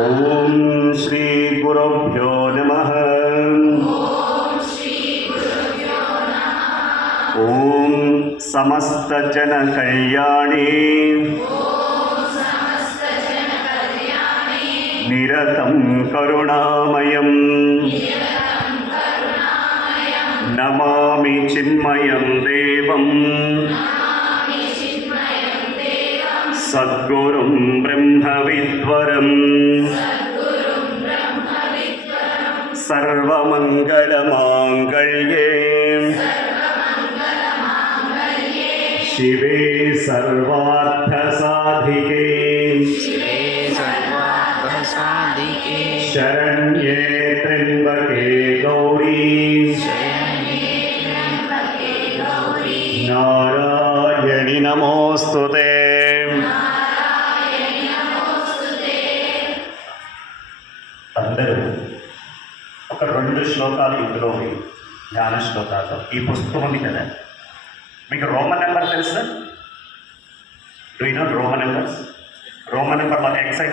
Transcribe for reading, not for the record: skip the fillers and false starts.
ఓం శ్రీ గురుభ్యో నమః. ఓం సమస్త జన కళ్యాణి నిరతం కరుణామయం నమామి చిన్మయం దేవం సద్గురుం బ్రహ్మవిద్వరం సర్వమంగళమాంగళ్యే శివే సర్వార్థసాధికే శరణ్యే త్ర్యంబకే గౌరీ నారాయణి నమోస్తుతే. అందరూ ఒక 2 శ్లోకాలు ఇందులో ధ్యాన శ్లోకాలు. ఈ పుస్తకం ఉంది కదా, మీకు రోమన్ నెంబర్ తెలుసా? Do you know Roman numbers? Roman number excise